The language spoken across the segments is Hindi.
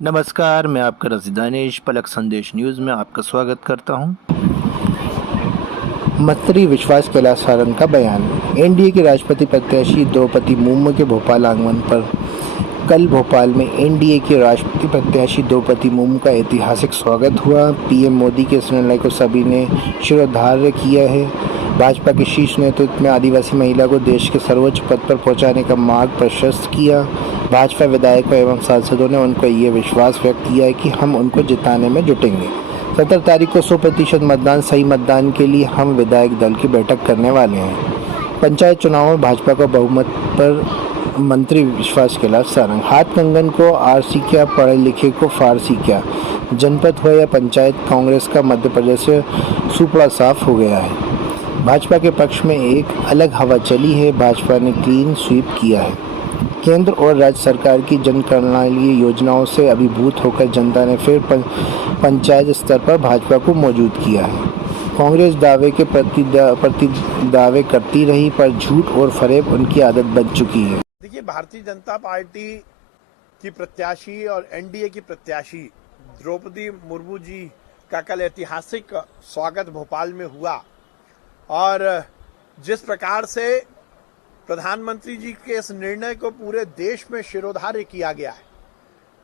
नमस्कार, मैं आपका रज़ी दानिश पलक संदेश न्यूज़ में आपका स्वागत करता हूं। मंत्री विश्वास कैलाश सारंग का बयान। एनडीए के राष्ट्रपति प्रत्याशी द्रौपदी मुर्मू के भोपाल आगमन पर कल भोपाल में एनडीए के राष्ट्रपति प्रत्याशी द्रौपदी मुर्मू का ऐतिहासिक स्वागत हुआ। पीएम मोदी के इस निर्णय को सभी ने शिरोधार्य किया है। भाजपा के शीर्ष नेतृत्व में आदिवासी महिला को देश के सर्वोच्च पद पर पहुंचाने का मार्ग प्रशस्त किया। भाजपा विधायकों एवं सांसदों ने उनको ये विश्वास व्यक्त किया है कि हम उनको जिताने में जुटेंगे। 17 तारीख को 100% मतदान सही मतदान के लिए हम विधायक दल की बैठक करने वाले हैं। पंचायत चुनाव में भाजपा का बहुमत पर मंत्री विश्वास कैलाश सारंग। हाथ कंगन को आरसी क्या, पढ़े लिखे को फारसी क्या। जनपद हो या पंचायत, कांग्रेस का मध्य प्रदेश से सुपड़ा साफ हो गया है। भाजपा के पक्ष में एक अलग हवा चली है। भाजपा ने क्लीन स्वीप किया है। केंद्र और राज्य सरकार की जन कल्याणकारी योजनाओं से अभिभूत होकर जनता ने फिर पंचायत स्तर पर भाजपा को मौजूद किया है। कांग्रेस दावे के प्रति दावे करती रही, पर झूठ और फरेब उनकी आदत बन चुकी है। देखिए, भारतीय जनता पार्टी की प्रत्याशी और एनडीए की प्रत्याशी द्रौपदी मुर्मू जी का कल ऐतिहासिक स्वागत भोपाल में हुआ और जिस प्रकार से प्रधानमंत्री जी के इस निर्णय को पूरे देश में शिरोधार्य किया गया है,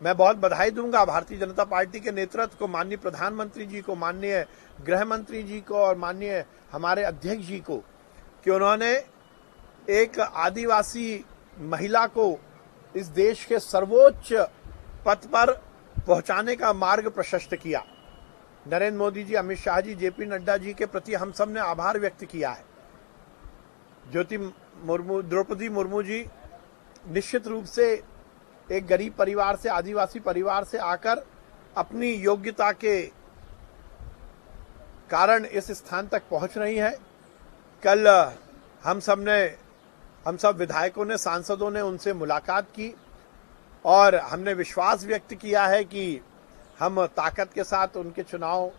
मैं बहुत बधाई दूंगा भारतीय जनता पार्टी के नेतृत्व को, माननीय प्रधानमंत्री जी को, माननीय गृह मंत्री जी को और माननीय हमारे अध्यक्ष जी को, कि उन्होंने एक आदिवासी महिला को इस देश के सर्वोच्च पद पर पहुंचाने का मार्ग प्रशस्त किया। नरेंद्र मोदी जी, अमित शाह जी, जेपी नड्डा जी के प्रति हम सब ने आभार व्यक्त किया है। द्रौपदी मुर्मू जी निश्चित रूप से एक गरीब परिवार से, आदिवासी परिवार से आकर अपनी योग्यता के कारण इस स्थान तक पहुंच रही है। कल हम सब विधायकों ने, सांसदों ने उनसे मुलाकात की और हमने विश्वास व्यक्त किया है कि हम ताकत के साथ उनके चुनाव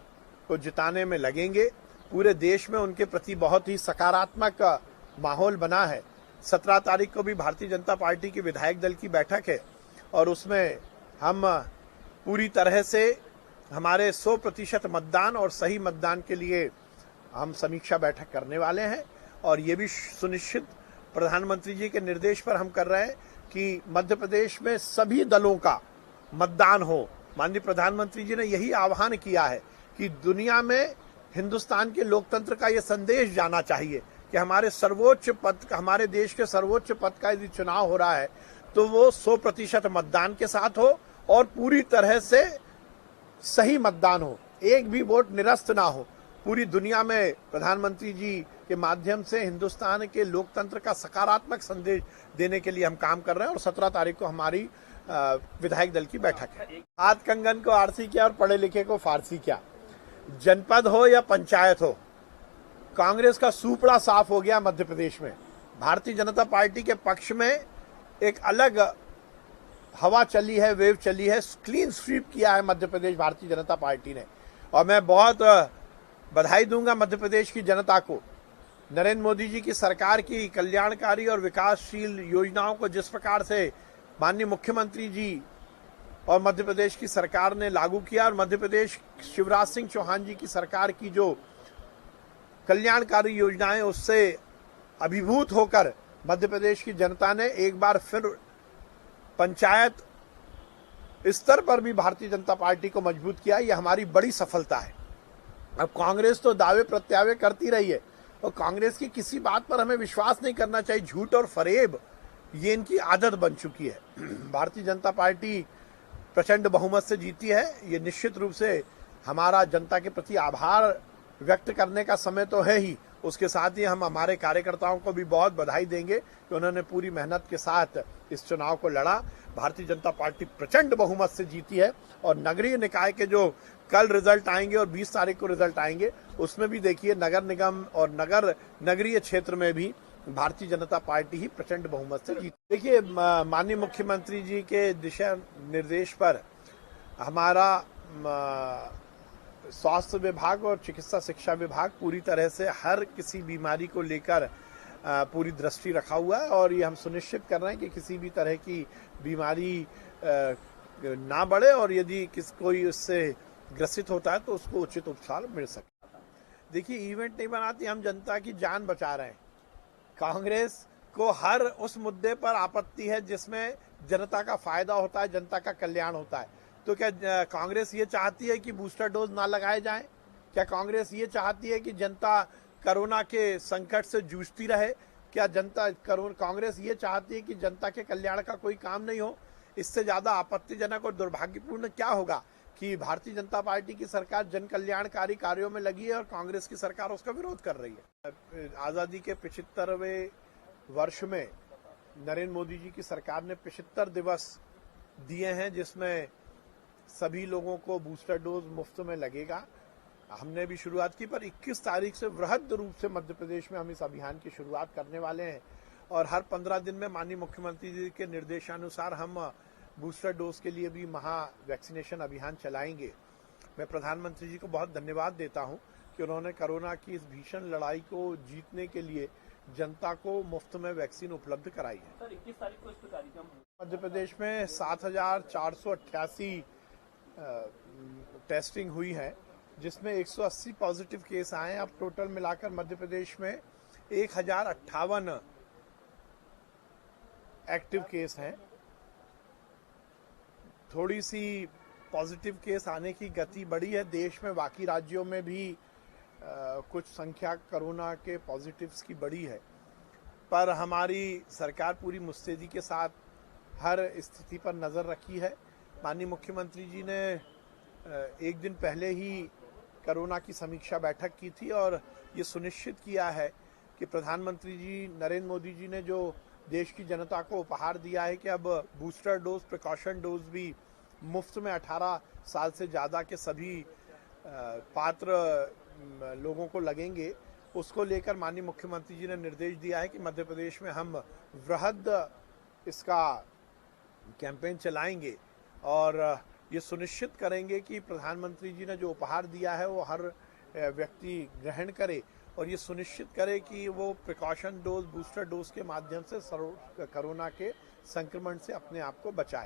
को जिताने में लगेंगे। पूरे देश में उनके प्रति बहुत ही सकारात्मक माहौल बना है। 17 तारीख को भी भारतीय जनता पार्टी की विधायक दल की बैठक है और उसमें हम पूरी तरह से हमारे 100% मतदान और सही मतदान के लिए हम समीक्षा बैठक करने वाले हैं और ये भी सुनिश्चित प्रधानमंत्री जी के निर्देश पर हम कर रहे हैं कि मध्य प्रदेश में सभी दलों का मतदान हो। माननीय प्रधानमंत्री जी ने यही आह्वान किया है कि दुनिया में हिंदुस्तान के लोकतंत्र का ये संदेश जाना चाहिए कि हमारे देश के सर्वोच्च पद का यदि चुनाव हो रहा है तो वो 100% मतदान के साथ हो और पूरी तरह से सही मतदान हो, एक भी वोट निरस्त ना हो। पूरी दुनिया में प्रधानमंत्री जी के माध्यम से हिंदुस्तान के लोकतंत्र का सकारात्मक संदेश देने के लिए हम काम कर रहे हैं और 17 तारीख को हमारी विधायक दल की बैठक है। हाथ कंगन को आरसी क्या और पढ़े लिखे को फारसी क्या। जनपद हो या पंचायत हो, कांग्रेस का सुपड़ा साफ हो गया मध्य प्रदेश में। भारतीय जनता पार्टी के पक्ष में एक अलग हवा चली है, वेव चली है। क्लीन स्वीप किया है मध्य प्रदेश भारतीय जनता पार्टी ने और मैं बहुत बधाई दूंगा मध्य प्रदेश की जनता को। नरेंद्र मोदी जी की सरकार की कल्याणकारी और विकासशील योजनाओं को जिस प्रकार से माननीय मुख्यमंत्री जी और मध्य प्रदेश की सरकार ने लागू किया और मध्य प्रदेश शिवराज सिंह चौहान जी की सरकार की जो कल्याणकारी योजनाएं, उससे अभिभूत होकर मध्य प्रदेश की जनता ने एक बार फिर पंचायत स्तर पर भी भारतीय जनता पार्टी को मजबूत किया। यह हमारी बड़ी सफलता है। अब कांग्रेस तो दावे प्रत्यावे करती रही है और कांग्रेस की किसी बात पर हमें विश्वास नहीं करना चाहिए। झूठ और फरेब ये इनकी आदत बन चुकी है। भारतीय जनता पार्टी प्रचंड बहुमत से जीती है। ये निश्चित रूप से हमारा जनता के प्रति आभार व्यक्त करने का समय तो है ही, उसके साथ ही हम हमारे कार्यकर्ताओं को भी बहुत बधाई देंगे कि उन्होंने पूरी मेहनत के साथ इस चुनाव को लड़ा। भारतीय जनता पार्टी प्रचंड बहुमत से जीती है और नगरीय निकाय के जो कल रिजल्ट आएंगे और 20 तारीख को रिजल्ट आएंगे, उसमें भी देखिए नगर निगम और नगरीय क्षेत्र में भी भारतीय जनता पार्टी ही प्रचंड बहुमत से जीती। देखिए, माननीय मुख्यमंत्री जी के दिशा निर्देश पर हमारा स्वास्थ्य विभाग और चिकित्सा शिक्षा विभाग पूरी तरह से हर किसी बीमारी को लेकर पूरी दृष्टि रखा हुआ है और ये हम सुनिश्चित कर रहे हैं कि किसी भी तरह की बीमारी ना बढ़े और यदि कोई उससे ग्रसित होता है तो उसको उचित उपचार मिल सके। देखिए, इवेंट नहीं बनाती, हम जनता की जान बचा रहे हैं। कांग्रेस को हर उस मुद्दे पर आपत्ति है जिसमें जनता का फायदा होता है, जनता का कल्याण होता है। तो क्या कांग्रेस ये चाहती है कि बूस्टर डोज ना लगाए जाएं? क्या कांग्रेस ये चाहती है कि जनता कोरोना के संकट से जूझती रहे? क्या कांग्रेस ये चाहती है कि जनता के कल्याण का कोई काम नहीं हो? इससे ज्यादा आपत्तिजनक और दुर्भाग्यपूर्ण क्या होगा कि भारतीय जनता पार्टी की सरकार जन कल्याणकारी कार्यों में लगी है और कांग्रेस की सरकार उसका विरोध कर रही है। आजादी के 75वें वर्ष में नरेंद्र मोदी जी की सरकार ने 75 दिवस दिए हैं जिसमें सभी लोगों को बूस्टर डोज मुफ्त में लगेगा। हमने भी शुरुआत की, पर 21 तारीख से वृहद रूप से मध्य प्रदेश में हम इस अभियान की शुरुआत करने वाले हैं और हर 15 दिन में माननीय मुख्यमंत्री जी के निर्देशानुसार हम बूस्टर डोज के लिए भी महा वैक्सीनेशन अभियान चलाएंगे। मैं प्रधानमंत्री जी को बहुत धन्यवाद देता हूं कि उन्होंने कोरोना की इस भीषण लड़ाई को जीतने के लिए जनता को मुफ्त में वैक्सीन उपलब्ध कराई है। सर 21 तारीख को इस कार्यक्रम मध्य प्रदेश में 7,488 टेस्टिंग हुई है जिसमें 180 पॉजिटिव केस आए हैं। अब टोटल मिलाकर मध्य प्रदेश में 1058 एक्टिव केस हैं। थोड़ी सी पॉजिटिव केस आने की गति बढ़ी है। देश में बाकी राज्यों में भी कुछ संख्या कोरोना के पॉजिटिव्स की बढ़ी है, पर हमारी सरकार पूरी मुस्तैदी के साथ हर स्थिति पर नजर रखी है। माननीय मुख्यमंत्री जी ने एक दिन पहले ही कोरोना की समीक्षा बैठक की थी और ये सुनिश्चित किया है कि प्रधानमंत्री जी नरेंद्र मोदी जी ने जो देश की जनता को उपहार दिया है कि अब बूस्टर डोज, प्रिकॉशन डोज भी मुफ्त में 18 साल से ज़्यादा के सभी पात्र लोगों को लगेंगे, उसको लेकर माननीय मुख्यमंत्री जी ने निर्देश दिया है कि मध्य प्रदेश में हम वृहद इसका कैंपेन चलाएंगे और ये सुनिश्चित करेंगे कि प्रधानमंत्री जी ने जो उपहार दिया है वो हर व्यक्ति ग्रहण करे और ये सुनिश्चित करे कि वो प्रिकॉशन डोज, बूस्टर डोज के माध्यम से कोरोना के संक्रमण से अपने आप को बचाए।